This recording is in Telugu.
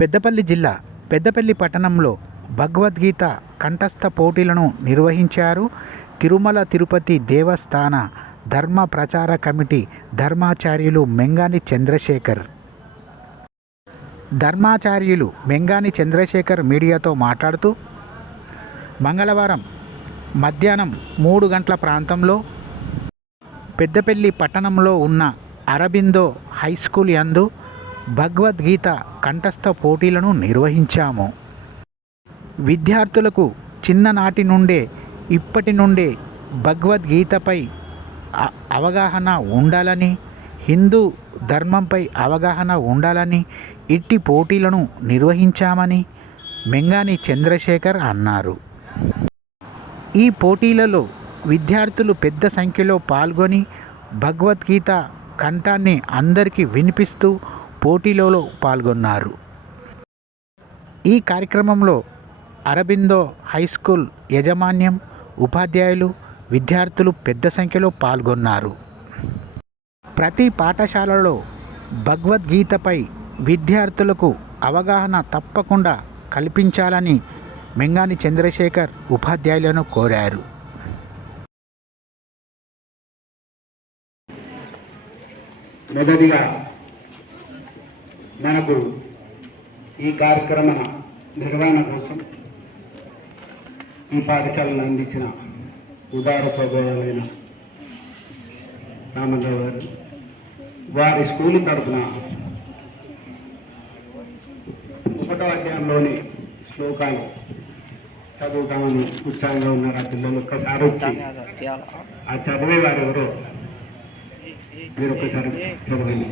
పెద్దపల్లి జిల్లా పెద్దపల్లి పట్టణంలో భగవద్గీత కంఠస్థ పోటీలను నిర్వహించారు. తిరుమల తిరుపతి దేవస్థాన ధర్మ ప్రచార కమిటీ ధర్మాచార్యులు మెంగాని చంద్రశేఖర్. ధర్మాచార్యులు మెంగాని చంద్రశేఖర్ మీడియాతో మాట్లాడుతూ మంగళవారం మధ్యాహ్నం మూడు గంటల ప్రాంతంలో పెద్దపల్లి పట్టణంలో ఉన్న అరబిందో హై స్కూల్ యందు భగవద్గీత కంఠస్థ పోటీలను నిర్వహించాము. విద్యార్థులకు చిన్ననాటి నుండే ఇప్పటి నుండే భగవద్గీతపై అవగాహన ఉండాలని హిందూ ధర్మంపై అవగాహన ఉండాలని ఇట్టి పోటీలను నిర్వహించామని మెంగాని చంద్రశేఖర్ అన్నారు. ఈ పోటీలలో విద్యార్థులు పెద్ద సంఖ్యలో పాల్గొని భగవద్గీత కంఠాన్ని అందరికీ వినిపిస్తూ పోటీలలో పాల్గొన్నారు. ఈ కార్యక్రమంలో అరబిందో హై స్కూల్ యాజమాన్యం ఉపాధ్యాయులు విద్యార్థులు పెద్ద సంఖ్యలో పాల్గొన్నారు. ప్రతి పాఠశాలలో భగవద్గీతపై విద్యార్థులకు అవగాహన తప్పకుండా కల్పించాలని మెంగాని చంద్రశేఖర్ ఉపాధ్యాయులను కోరారు. మొదటిగా మనకు ఈ కార్యక్రమ నిర్వహణ కోసం ఈ పాఠశాలను అందించిన ఉదార స్వభావాలైన రామరావు గారు వారి స్కూల్ తరఫున ఒకటో అధ్యాయంలోని శ్లోకాలు చదువుతామని ఉత్సాహంగా ఉన్నారు ఆ పిల్లలు. ఒక్కసారి వచ్చి ఆ చదివే వారు ఎవరో మీరు ఒక్కసారి చదవండి.